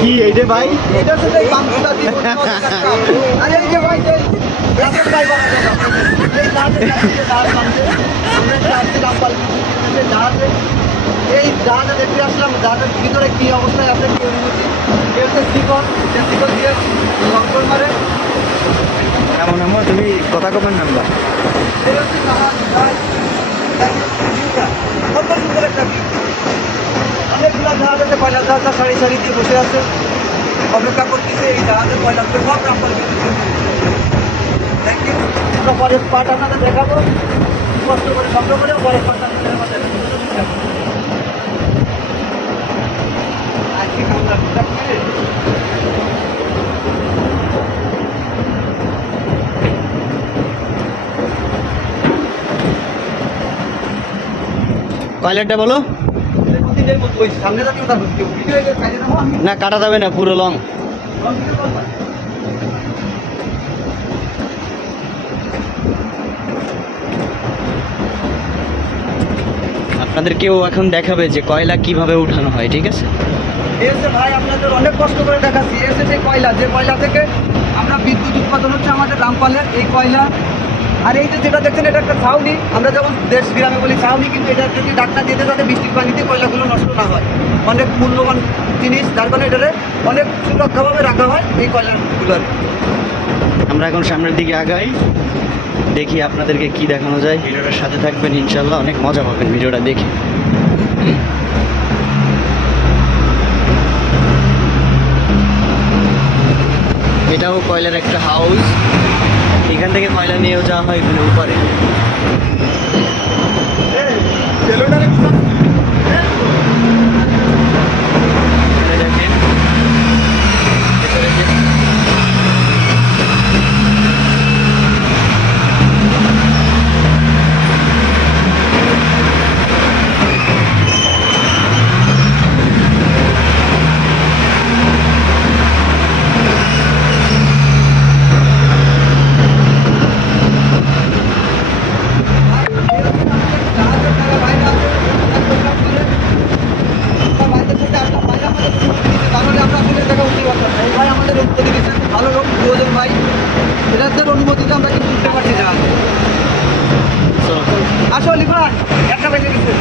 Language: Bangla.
কি এই যে ভাই? এটা তো এই। আরে যে ভাই। এই দেখতে আসলাম জাহাজের ভিতরে কি অবস্থায় আছে কি অনুভূতি কেউ হচ্ছে শিকল যে শিকল দিয়ে লঙ্কন মারে। এমন এমন তুমি কথা কবেন না এই হচ্ছে অনেকগুলো জাহাজ আছে পয়লা জাহাজটা সারি সারি দিয়ে বসে আছে। অপেক্ষা করতেছে, এই জাহাজের পয়লাগুলো সব রামপাল থ্যাংক ইউ আমরা পরের পার্ট আপনাদের দেখাবো। কষ্ট করে সংগ্রহ করে পরের পার্ট বলো। না কাটা যাবে না পুরো লং করব। আপনাদেরকেও এখন দেখাবে যে কয়লা কীভাবে উঠানো হয় ঠিক আছে? এসে ভাই আপনাদের অনেক কষ্ট করে দেখাচ্ছি। এসে যে কয়লা যে কয়লা থেকে আমরা বিদ্যুৎ উৎপাদন হচ্ছে আমাদের রামপালের এই কয়লা আর এই যে যেটা দেখছেন, এটা একটা ছাউনি। আমরা যেমন দেশ গ্রামে বলি ছাউনি, কিন্তু এটা যদি ডাক্তার দিতে যাতে বৃষ্টির পানিতে কয়লাগুলো নষ্ট না হয়। অনেক মূল্যবান জিনিস, যার কারণে এটারে অনেক সুরক্ষাভাবে রাখা হয় এই কয়লাগুলোর। আমরা এখন সামনের দিকে আগাই। দেখি আপনাদেরকে কি দেখানো যায়। ভিডিওটার সাথে থাকবেন, ইনশাল্লাহ। অনেক মজা পাবেন ভিডিওটা দেখে। এটাও কয়লার একটা হাউস। এখান থেকে কয়লা নিয়েও যাওয়া হয় এখানে উপরে। এটাদের অনুমতিতে আমরা কিন্তু উঠতে পারছি না। আসো লিখন একটা বেজে গেছে।